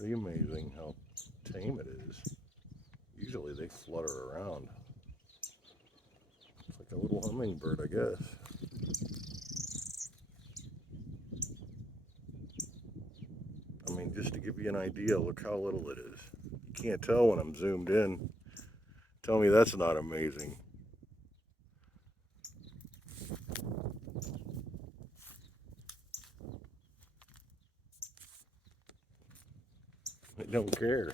Pretty amazing how tame it is. Usually they flutter around. It's like a little hummingbird, I guess. I mean, just to give you an idea, look how little it is. You can't tell when I'm zoomed in. Tell me that's not amazing. They don't care.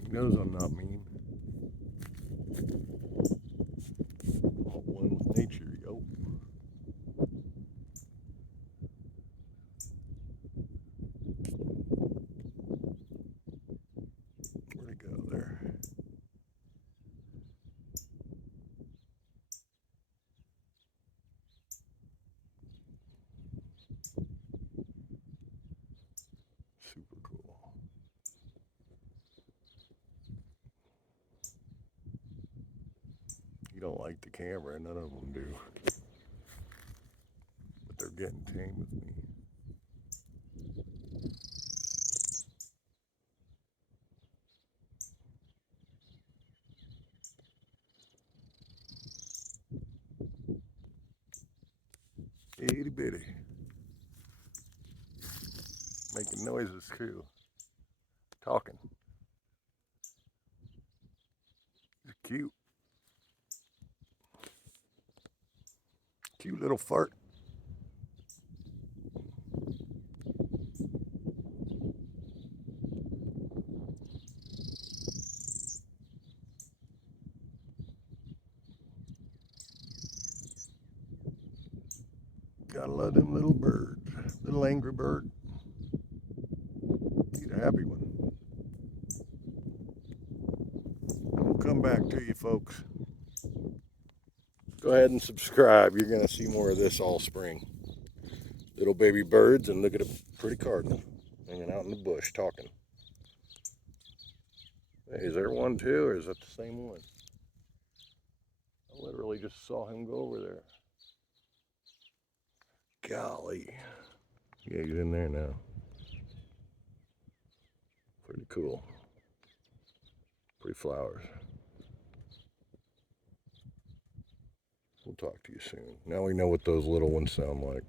He knows I'm not mean. All one with nature, yo. Where'd he go there? Super cool. You don't like the camera, none of them do. But they're getting tame with me. Itty bitty. Making noises too. Talking. He's cute. Cute little fart. Gotta love them little birds. Little angry bird. He's a happy one. We'll come back to you, folks. Go ahead and subscribe. You're going to see more of this all spring. Little baby birds, and look at a pretty cardinal hanging out in the bush talking. Hey, is there one too, or is that the same one? I literally just saw him go over there. Golly. Yeah, he's in there now. Pretty cool. Pretty flowers. We'll talk to you soon. Now we know what those little ones sound like.